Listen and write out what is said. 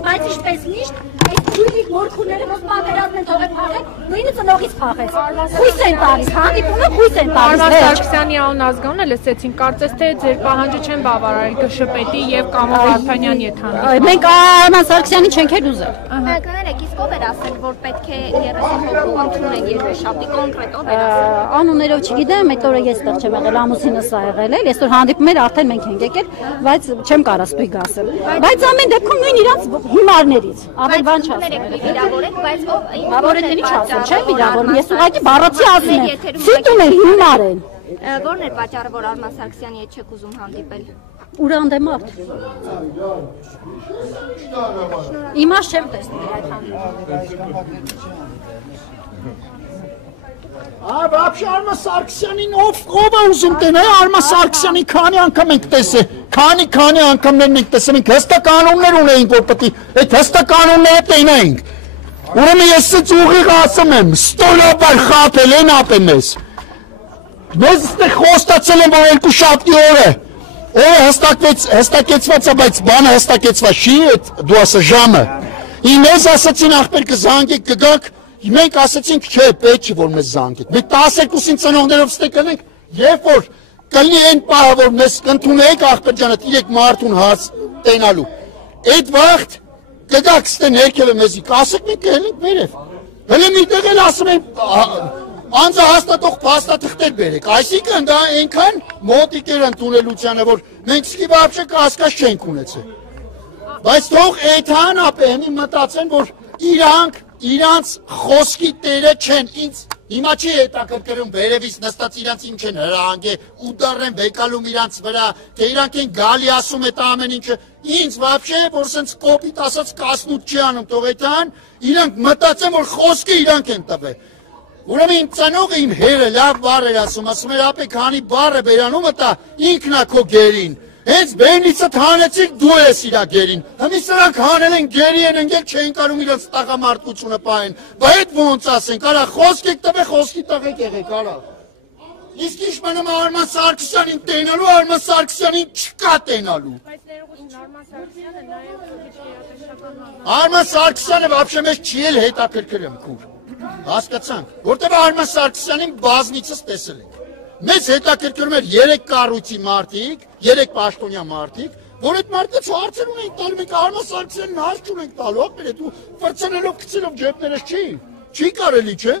Բայց ինչպես միշտ այս ջուրի մորքուները ոնց պատերազմն են թողել փախել, նույնը ծնողից փախեց։ Խույս են տալիս, հանդիպումը խույս են տալիս։ Արման Սարգսյանի անուն ազգանունը լսեցին, կարծես թե ձեր պահանջը չեն բավարարել ԳՇՊՏ-ի եւ Կամո Վարդանյանի հետ հանդիպում։ Մենք Արման Սարգսյանին չենք էլ ուզել։ Կներեք, իսկ ով էր ասել, որ պետք է 30 հոգու ընդունեն երեշաբթի կոնկրետ ով էր ասել։ Անուններով չգիտեմ, այդ օրը ես ստեղ չեմ եղել, ամուսինս ա եղել էլ, այսօր հանդիպում էր արդեն մենք ենք եկել, բայց չեմ կարող ստույգ ասել։ Բայց ամեն դեպքում նույն իրանց հիմարներից, ավել բան չասեմ։ Վիրավորեք, բայց ով վիրավորեն ինչ ասեմ, չեմ վիրավորում, ես ուղղակի բառացի ասում եմ, ցիտում են, հիմար են։ Որն էր պատճառը, որ Արման Սարգսյանի հետ չեք ուզում հանդիպել։ Ուրանդեմարտ։ Իմաց չեմ տեսնում այդ հանդիպումը։ Вообще Արման Սարգսյանին ով է ուզում տենա, Արման Սարգսյանի քանի անգամ ենք տեսել, քանի անգամներ մենք տեսել ենք, հստակ կանոններ ունեինք, որ պետք է այդ հստակ կանոնները տենայինք։ Ուրեմն ես ցույց ուղիղ ասում եմ, ստորաբար խափել են ապե մեզ։ Մեզ այստեղ խոստացել են, որ երկու շաբթի օր է։ Օրը հստակեցված է, բայց բանը հստակեցված չի, դու ասա ժամը։ Մեզ ասացին ախպեր կզանգեք, կգաք, մենք ասացինք չէ, պետք չի որ մեզ զանգեք։ Մենք 12-ին ծնողներով ստե կնենք, երբ որ կլինի այն պահը, որ մեզ կընդունեք ախպեր ջանը, իրեք մարդուն հարց տենալու։ Այդ վաղտ կգաք ստե ներքևը մեզի, կասեք մենք կհելենք վերև։ Հələ միտեղ էլ ասում են անձը հաստատող փաստաթղթեր բերեք, այսինքն դա այնքան մոտիկ էր ընդունելությանը, որ մենք սկի բաբշե կասկած չենք ունեցել։ Բայց թող էթան ապենի մտածեն, որ իրանց խոսքի տերը չեն, ինձ հիմա չի հետաքրքրում վերևից նստած իրանց ինչ են հրահանգե ու դառնեն բեկալում իրանց վրա, թե իրանք են գալի ասում այդ ամեն ինչը, ինձ բաբշե, որ սենց կոպիտ ասած կասնուտ չի անում, թող էթան, իրանք մտածեն, որ խոսքը իրանք են տվել։ Ուրեմն իմ ծնողը իմ հերը լավ բառ էր ասում էր ապե քանի բառը բերանումը տա ինքնա քո գերին, հենց բերնիցդ հանեցիք դու ես իրա գերին, հմի սրանք հանել են գերի են ընկել չեն կարում իրենց տաղամարտությունը պահեն, բա հետ ոնց ասենք, արա խոսք եք տվե խոսքի տղեկ եղեք, արա։ Իսկ ինչ մնում է Արման Սարգսյանին տենալու, Արման Սարգսյանին չկա տենալու։ Արման Սարգսյանը վաբշե մեզ չի էլ հետաքրքրում քուր։ Հասկացանք, որտեղ Արման Սարգսյանին բազմիցս տեսել ենք։ Մեզ հետաքրքրում էր 3 կառույցի մարդիկ, 3 պաշտոնյա մարդիկ, որ այդ մարդկանց հարցեր ունենք տալու, մենք Արման Սարգսյանին հարց չունենք տալու, ապեր դու ֆրցնելով գցելով ջեբներս չի կարելի, չէ։